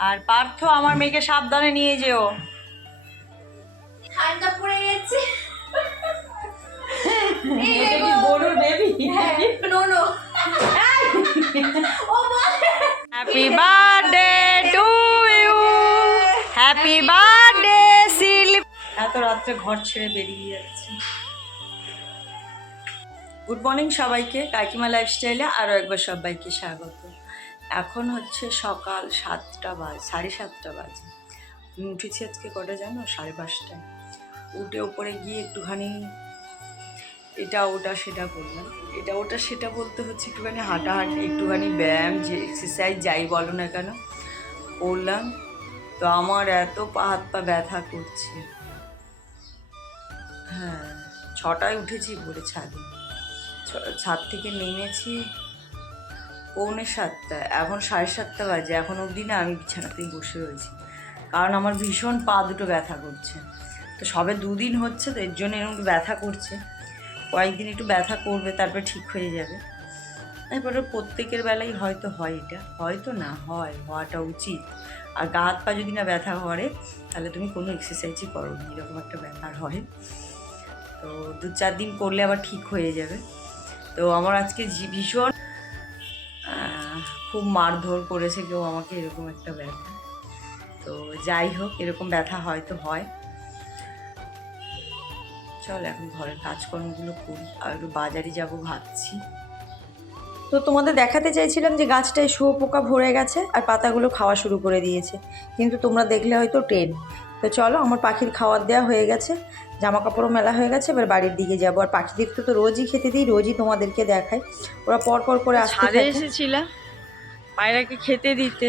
আর পার্থ আমার মেয়েকে সাবধানে নিয়ে যেও। ঠান্ডা পড়ে গেছে। হ্যাঁ। Happy birthday to you happy birthday seal এত রাত্রে ঘর ছেড়ে বেরিয়ে যাচ্ছে। গুড মর্নিং সবাইকে। কাকিমা লাইফস্টাইলে আরও একবার সবাইকে স্বাগত। এখন হচ্ছে সকাল সাতটা বাজ, সাড়ে সাতটা বাজে। আমি উঠেছি আজকে কটা জানো? সাড়ে পাঁচটায়। উঠে ওপরে গিয়ে একটুখানি এটা, ওটা, সেটা করলাম। এটা, ওটা, সেটা বলতে হচ্ছে একটুখানি হাঁটাহাঁটি, একটুখানি ব্যায়াম, যে এক্সারসাইজ যাই বলো না কেন, করলাম। তো আমার এত পা, হাত, পা ব্যথা করছে। হ্যাঁ ছটায় উঠেছি ভোরে ছাদে। ছাদ থেকে নেমেছি। পৌনে সাতটা, এখন সাড়ে সাতটা বাজে, এখন অবধি না আমি বিছানাতেই বসে রয়েছি। কারণ আমার ভীষণ পা দুটো ব্যথা করছে। তো সবে দুদিন হচ্ছে, তো এর জন্য এরকম ব্যথা করছে। কয়েকদিন একটু ব্যথা করবে, তারপর ঠিক হয়ে যাবে। এরপরে প্রত্যেকের বেলায় হয়তো হয় এটা, হয়তো না হয়, হওয়াটা উচিত। আর গা হাত পা যদি না ব্যথা করে, তাহলে তুমি কোনো এক্সারসাইজই করো না, এরকম একটা ব্যাপার হয়। তো দু চার দিন করলে আবার ঠিক হয়ে যাবে। তো আমার আজকে ভীষণ খুব মারধর করেছে কেউ আমাকে এরকম একটা ব্যথা। তো যাই হোক এরকম ব্যথা হয়তো হয়। চল এখন ঘরের কাজকর্মগুলো করি আর একটু বাজারে যাব ভাবছি। তো তোমাদের দেখাতে চাইছিলাম যে গাছটায় শুয়োপোকা ভরে গেছে আর পাতাগুলো খাওয়া শুরু করে দিয়েছে। কিন্তু তোমরা দেখলে হয়তো ট্রেন তো চলো আমার পাখির খাওয়ার দেওয়া হয়ে গেছে জামা কাপড়ও মেলা হয়ে গেছে এবার বাড়ির দিকে যাব। আর পাখিদেরকে তো রোজই খেতে দিই রোজই তোমাদেরকে দেখাই। ওরা পর পর করে আসতে এসেছিলাম পায়রাকে খেতে দিতে।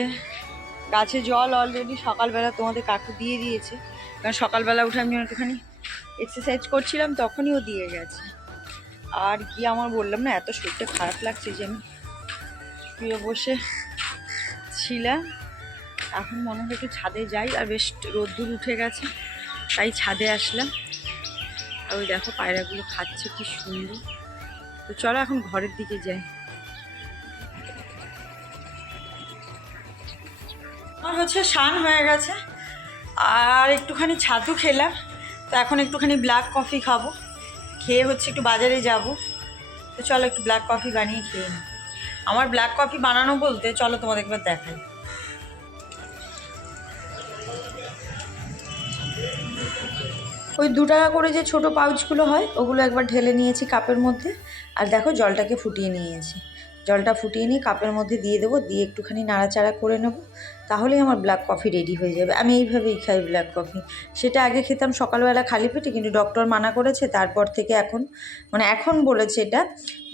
গাছে জল অলরেডি সকালবেলা তোমাদের কাকু দিয়ে দিয়েছে। কারণ সকালবেলা উঠে আমি একটুখানি এক্সারসাইজ করছিলাম, তখনই ও দিয়ে গেছে। আর গিয়ে আমার বললাম না, এত শরীরটা খারাপ লাগছে যে আমি শুয়ে বসে ছিলাম। এখন মনে হয় একটু ছাদে যাই, আর বেশ রোদ্দুর উঠে গেছে, তাই ছাদে আসলাম। আর ওই দেখো পায়রাগুলো খাচ্ছে, কি সুন্দর। তো চলো এখন ঘরের দিকে যাই। হচ্ছে স্নান হয়ে গেছে। আর একটুখানি ছাতু খেলাম। তো এখন একটুখানি ব্ল্যাক কফি খাব। খেয়ে হচ্ছে একটু বাজারে যাব। তো চলো একটু ব্ল্যাক কফি বানিয়ে খেয়ে নিই আমার ব্ল্যাক কফি বানানো বলতে চলো তোমাদের একবার দেখাই। ওই দু টাকা করে যে ছোট পাউচগুলো হয়, ওগুলো একবার ঢেলে নিয়েছি কাপের মধ্যে। আর দেখো জলটাকে ফুটিয়ে নিয়েছি। জলটা ফুটিয়ে নিয়ে কাপের মধ্যে দিয়ে দেবো, দিয়ে একটুখানি নাড়াচাড়া করে নেব, তাহলেই আমার ব্ল্যাক কফি রেডি হয়ে যাবে। আমি এইভাবেই খাই ব্ল্যাক কফি সেটা আগে খেতাম সকালবেলা খালি পেটে, কিন্তু ডক্টর মানা করেছে, তারপর থেকে এখন মানে এখন বলেছে এটা,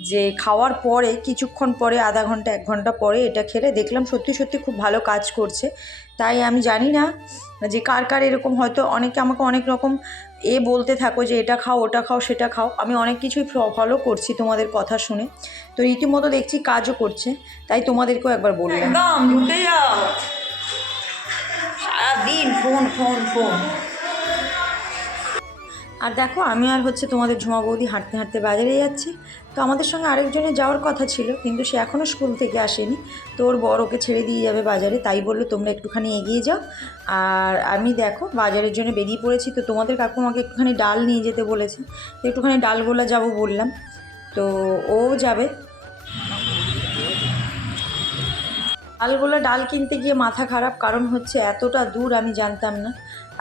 যে খাওয়ার পরে, কিছুক্ষণ পরে, আধা ঘণ্টা, এক ঘণ্টা পরে এটা খেলে দেখলাম সত্যি সত্যি খুব ভালো কাজ করছে। তাই আমি জানি না যে কার কার এরকম হয়তো অনেকে আমাকে অনেক রকম এ বলতে থাকো যে এটা খাও, ওটা খাও, সেটা খাও। আমি অনেক কিছুই ফলো করছি তোমাদের কথা শুনে। তো রীতিমতো দেখছি কাজও করছে, তাই তোমাদেরকেও একবার বললাম। ঢুকে যাও। সারাদিন ফোন ফোন ফোন। আর দেখো, আমি আর হচ্ছে তোমাদের ঝুমা বৌদি হাঁটতে হাঁটতে বাজারে যাচ্ছি। তো আমাদের সঙ্গে আরেকজনের যাওয়ার কথা ছিল, কিন্তু সে এখনও স্কুল থেকে আসেনি। তো ওর বড় ওকে ছেড়ে দিয়ে যাবে বাজারে, তাই বলল, তোমরা একটুখানি এগিয়ে যাও। আর আমি দেখো, বাজারের জন্য বেরিয়ে পড়েছি, তো তোমাদের কাকু আমাকে একটুখানি ডাল নিয়ে যেতে বলেছে। তো একটুখানি ডালগোলা যাব বললাম। তো ও যাবে। ডালগোলা ডাল কিনতে গিয়ে মাথা খারাপ, কারণ হচ্ছে এতটা দূর আমি জানতাম না।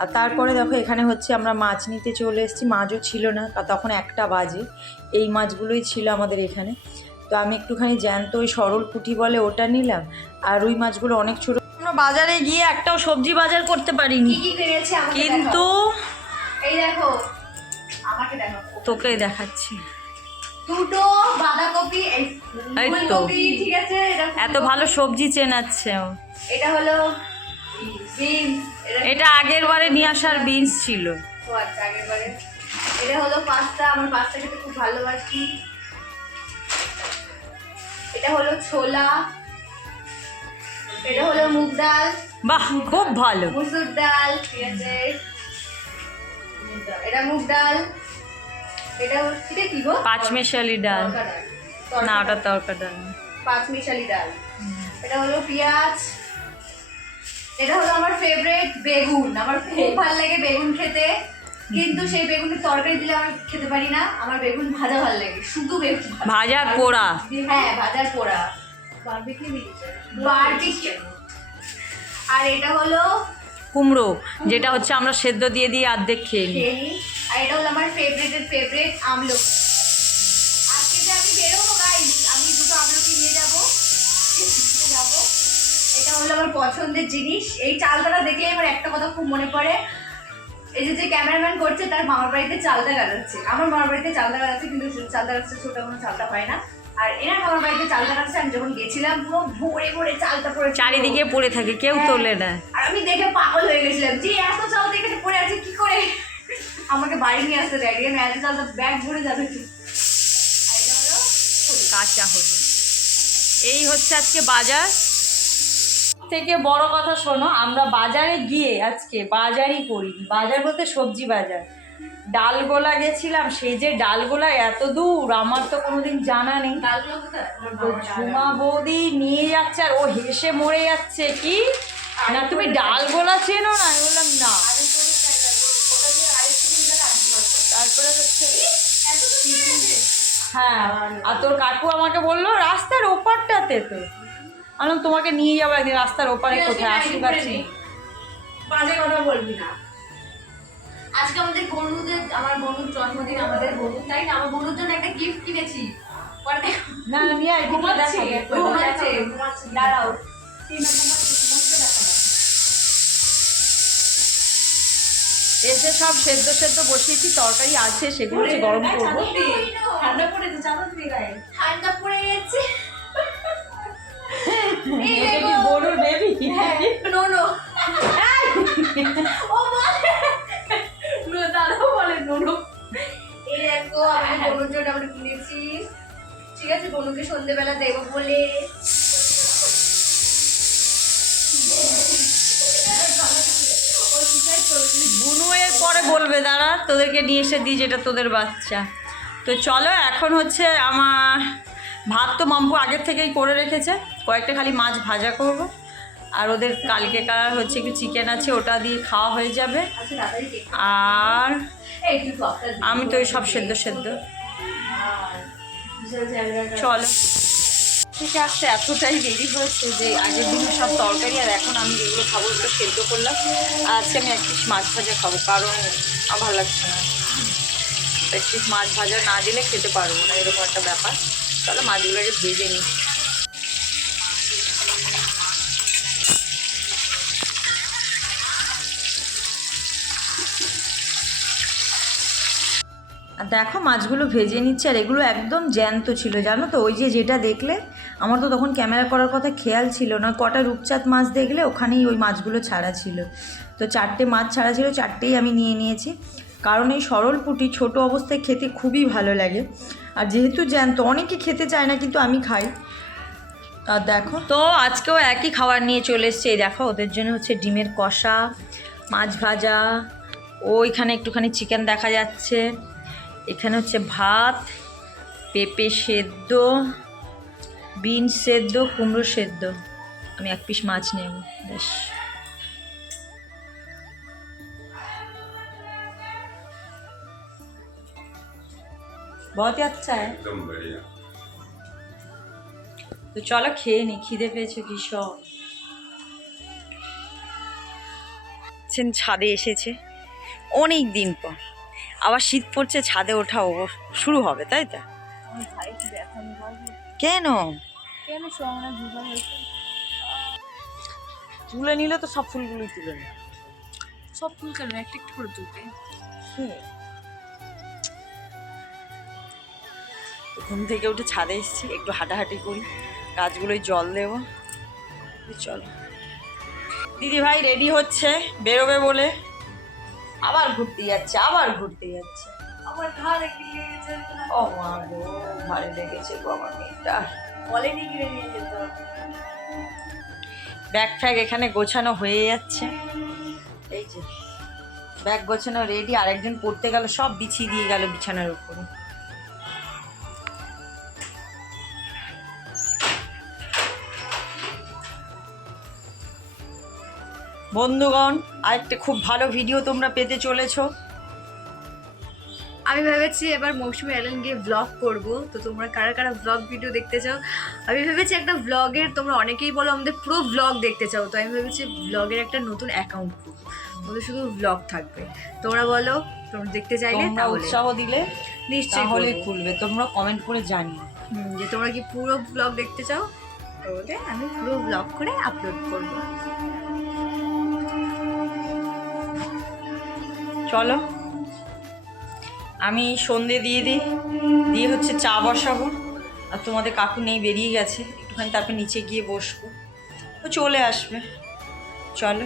আর তারপরে দেখো এখানে হচ্ছে আমরা মাছ নিতে চলে এসেছি। মাছও ছিল না তখন একটা বাজে। এই মাছগুলোই ছিল আমাদের এখানে। তো আমি একটুখানি জ্যান্ত ওই সরল পুঁটি বলে ওটা নিলাম। আর ওই মাছগুলো অনেক ছোট। আমরা বাজারে গিয়ে একটাও সবজি বাজার করতে পারিনি। কিন্তু। এই দেখো আমাকে দেখো তোকে দেখাচ্ছি। দুটো বাঁধাকপি এই তো। ঠিক আছে? এত ভালো সবজি চেনাচ্ছে। এটা হলো বিনস। এটা আগের বারে নিয়ে আসার বিনস ছিল। ও আচ্ছা আগের বারে। এটা হলো পাস্তা আমার পাস্তা খেতে খুব ভালোবাসি। এটা হলো ছোলা। এটা হলো মুগ ডাল। বাহ খুব ভালো। মুসুর ডাল ঠিক আছে। এটা মুগ ডাল। এটা হচ্ছে কি গো? পাঁচমেশালি ডাল। ডাল। না ওটা তরকা ডাল। পাঁচ মিশালি ডাল। এটা হলো পেঁয়াজ। এটা হলো আমার ফেভারিট বেগুন। আমার খুব ভালো লাগে বেগুন খেতে। কিন্তু সেই বেগুনের তরকারি দিলে আমি খেতে পারি না। আমার বেগুন ভাজা ভালো লাগে শুধু বেগুন ভাজা। পোড়া। হ্যাঁ ভাজার পোড়া। বারবিকিউ আর এটা হলো কুমড়ো যেটা হচ্ছে আমরা সেদ্ধ দিয়ে দিয়ে অর্ধেক খেয়ে নিই। খেয়ে আর এটা হলো আমার ফেভারিটের ফেভারিট আমলক। হলো আমার পছন্দের জিনিস। এই চালটা দেখলে আমার একটা কথা খুব মনে পড়ে। এই যে যে ক্যামেরাম্যান করছে তার মামার বাড়িতে চালটা গাড়াচ্ছে আমার মামার বাড়িতে চালটা গাড়াচ্ছে কিন্তু চালটা গাড়াচ্ছে ছোট কোনো চালটা হয় না। আর এনার মামার বাড়িতে চালটা গাড়াচ্ছে আমি যখন গেছিলাম পুরো ভরে ভরে চালটা পড়ে চারিদিকে পড়ে থাকে কেউ হ্যাঁ। তোলে না। আর আমি দেখে পাগল হয়ে গেছিলাম যে এত চাল দেখে পড়ে আছে কি করে? আমাকে বাড়ি নিয়ে আসতে দেয় আমি এত চাল ব্যাগ ভরে যাবে। কাঁচা হলো এই হচ্ছে আজকে বাজার। থেকে বড় কথা শোনো আমরা বাজারে গিয়ে আজকে বাজারই করি বাজার বলতে সবজি বাজার। ডালগোলা গেছিলাম সেই যে ডালগোলা এত দূর আমার তো কোনোদিন জানা নেই। ঝুমা বৌদি নিয়ে যাচ্ছে আর ও হেসে মরে যাচ্ছে কি? না তুমি ডালগোলা চেনো না আমি বললাম না। তারপরে হচ্ছে হ্যাঁ আর তোর কাকু আমাকে বলল রাস্তার ওপারটাতে তো। আমি তোমাকে নিয়ে যাব একদিন রাস্তার ওপারে কোথায় আশীর্বাদী বাজে কথা বলবি না। আজকে আমাদের বন্ধুদের আমার বন্ধুর জন্মদিন আমাদের বন্ধু তাই না? আমার বন্ধুর জন্য একটা গিফট কিনেছি। না না নিয়ে ঘুমাচ্ছে ঘুমাচ্ছে দাঁড়াও। এসে সব সেদ্ধ সেদ্ধ বসিয়েছি তরকারি আছে সেগুলো গরম করব। ঠান্ডা পড়েছে ঠান্ডা পড়ে গেছে। এই দেখো গরুর বেবি হ্যাঁ নো নো। ও বলে। নো দাদাও বলে নো নো। এই দেখো আমি বনুর জন্য আমরা কিনেছি। ঠিক আছে বনুকে সন্ধেবেলা দেবো বলে। বুনু এর পরে বলবে দাঁড়া তোদেরকে নিয়ে এসে দিই যেটা তোদের বাচ্চা। তো চলো এখন হচ্ছে আমার ভাত তো মাম্পু আগের থেকেই করে রেখেছে। কয়েকটা খালি মাছ ভাজা করব। আর ওদের কালকে কার হচ্ছে একটু চিকেন আছে, ওটা দিয়ে খাওয়া হয়ে যাবে। আর আমি তো সব সেদ্ধ সেদ্ধ। চলো। থেকে আসতে এতটাই দেরি হয়েছে যে আগের দিনে সব তরকারি, আর এখন আমি যেগুলো খাব ওগুলো সেদ্ধ করলাম। আর আজকে আমি এক পিস মাছ ভাজা খাব, কারণ আমার ভালো লাগছে না। এক পিস মাছ ভাজা না দিলে খেতে পারব না, এরকম একটা ব্যাপার। চলো মাছগুলোকে ভেজে নিই। দেখো মাছগুলো ভেজে নিচ্ছে, আর এগুলো একদম জ্যান্ত ছিল, জানো তো? ওই যে যেটা দেখলে, আমার তো তখন ক্যামেরা করার কথা খেয়াল ছিল না। কটা রূপচাঁদ মাছ দেখলে ওখানেই ওই মাছগুলো ছাড়া ছিল। তো চারটে মাছ ছাড়া ছিল, চারটেই আমি নিয়ে নিয়েছি। কারণ এই সরল পুঁটি ছোট অবস্থায় খেতে খুবই ভালো লাগে। আর যেহেতু জ্যান্ত, অনেকে খেতে চায় না, কিন্তু আমি খাই। আর দেখো। তো আজকেও একই খাবার নিয়ে চলে এসছে। এই দেখো, ওদের জন্য হচ্ছে ডিমের কষা, মাছ ভাজা, ওইখানে একটুখানি চিকেন দেখা যাচ্ছে। এখানে হচ্ছে ভাত, পেঁপে সেদ্ধ বিন সেদ্ধ, কুমড়ো সেদ্ধ। আমি এক পিস মাছ নেব বেশ बहुत ही अच्छा है एकदम बढ़िया তো চলো খেয়ে নি খিদে পেয়েছে ভীষণ ছেন ছাদে এসেছে অনেক দিন পর আবার শীত পড়ছে ছাদে ওঠাও শুরু হবে তাই তো কেন কেন সোনা দুবার হয়েছে তুলে নিলে তো সব ফুলগুলোই তুলে নে সব ফুল কেন একটা একটু করে তুলতে ঘুম থেকে উঠে ছাদে এসেছি একটু হাঁটাহাঁটি করি গাছগুলোয় জল দেবো। চলো। দিদি ভাই রেডি হচ্ছে বেরোবে বলে। আবার ঘুরতে যাচ্ছে আবার ঘুরতে যাচ্ছে। আমার ঘাড়ে গিয়ে যেতে ও মা গো ভালো লেগেছে গো আমার মেয়েটা। বলেনি কিনে নিয়ে যেত ব্যাগ ফ্যাগ এখানে গোছানো হয়ে যাচ্ছে। এই যে ব্যাগ গোছানো রেডি আরেকজন পড়তে গেল সব বিছিয়ে দিয়ে গেল বিছানার উপরে। বন্ধুগণ আরেকটা খুব ভালো ভিডিও তোমরা পেতে চলেছো। আমি ভেবেছি এবার মৌসুমি আইল্যান্ড গিয়ে ব্লগ করব। তো তোমরা কারা কারা ব্লগ ভিডিও দেখতে চাও? আমি ভেবেছি একটা ব্লগের তোমরা অনেকেই বলো আমাদের পুরো ব্লগ দেখতে চাও। তো আমি ভেবেছি ব্লগের একটা নতুন অ্যাকাউন্ট খুলব। ওদের শুধু ব্লগ থাকবে। তোমরা বলো তোমরা দেখতে চাইলে তাহলে। উৎসাহ দিলে নিশ্চয়ই করব। খুলবে তোমরা কমেন্ট করে জানিও। হুম, যে তোমরা কি পুরো ব্লগ দেখতে চাও? তাহলে আমি পুরো ব্লগ করে আপলোড করব। চলো। আমি সন্ধে দিয়ে দিই। দিয়ে হচ্ছে চা বসাবো। আর তোমাদের কাকু নেই বেরিয়ে গেছে। একটুখানি তারপর নিচে গিয়ে বসবো। ও চলে আসবে। চলো।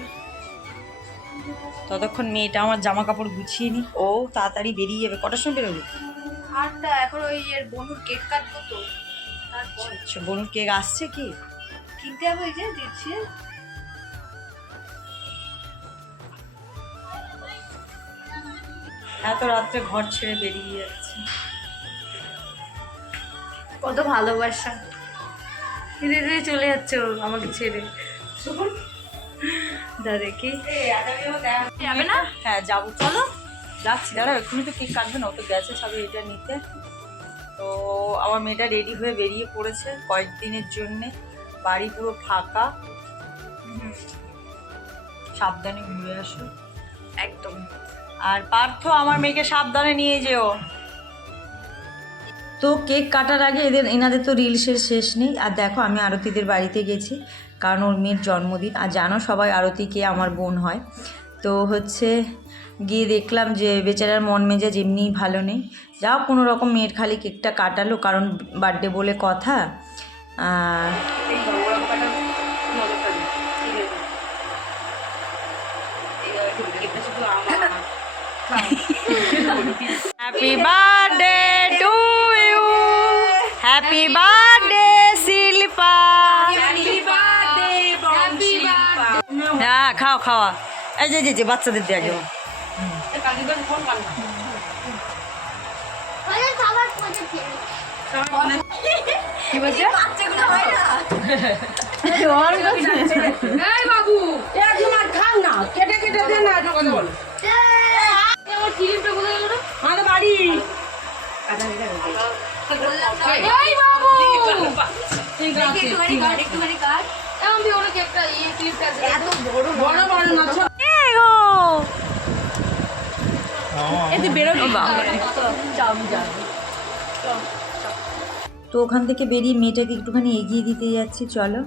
ততক্ষণ মেয়েটা আমার জামা কাপড় গুছিয়ে নি ও তাড়াতাড়ি বেরিয়ে যাবে। কটার সময় বেরোবে? আরটা এখন ওই এর বনুর কেক কাটবো তো। আচ্ছা বনুর কেক আসছে কি? কিনতে হবে ওই যে দিচ্ছি। এত রাত্রে ঘর ছেড়ে বেরিয়ে যাচ্ছে কত ভালোবাসা। ধীরে ধীরে চলে যাচ্ছে ও আমাকে ছেড়ে। দা দেখি যাবে না? হ্যাঁ যাব। চলো। যাচ্ছি। দাঁড়া এক্ষুনি তো কেক কাটবে না ও তো গেছে সবে এটা নিতে। তো আমার মেয়েটা রেডি হয়ে বেরিয়ে পড়েছে কয়েকদিনের জন্যে। বাড়ি পুরো ফাঁকা। সাবধানে ঘুরে আসো। একদম। আর পার্থ আমার মেয়েকে সাবধানে নিয়ে যেও। তো কেক কাটার আগে এদের, এনাদের তো রিলসের শেষ নেই। আর দেখো, আমি আরতিদের বাড়িতে গেছি, কারণ ওর মেয়ের জন্মদিন। আর জানো, সবাই আরতিকে আমার বোন হয়। তো হচ্ছে, গিয়ে দেখলাম যে বেচারার মন মেজাজ এমনিই ভালো নেই। যাও, কোনো রকম মেয়ের খালি কেকটা কাটালো, কারণ বার্থডে বলে কথা। Happy birthday to you happy birthday Shilpa হ্যাঁ খাও খাওয়া এই যে যে যে বাচ্চাদের দিয়ে আগে কি বলছে? একটুখানি কাট কাট এত গো! তো ওখান থেকে বেরিয়ে মেয়েটাকে একটুখানি এগিয়ে দিতে যাচ্ছি চলো।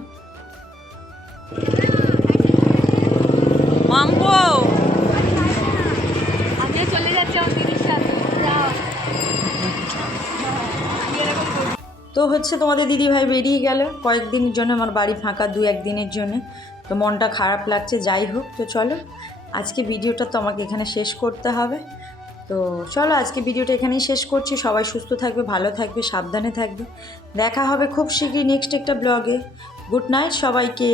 তো হচ্ছে তোমাদের দিদিভাই বেরিয়ে গেল। কয়েকদিনের জন্য আমার বাড়ি ফাঁকা, দু একদিনের জন্য। তো মনটা খারাপ লাগছে, যাই হোক। তো চলো, আজকে ভিডিওটা তো আমাকে এখানে শেষ করতে হবে। তো চলো, আজকে ভিডিওটা এখানেই শেষ করছি। সবাই সুস্থ থাকবে, ভালো থাকবে, সাবধানে থাকবে। দেখা হবে খুব শীঘ্রই নেক্সট একটা ব্লগে গুড নাইট সবাইকে।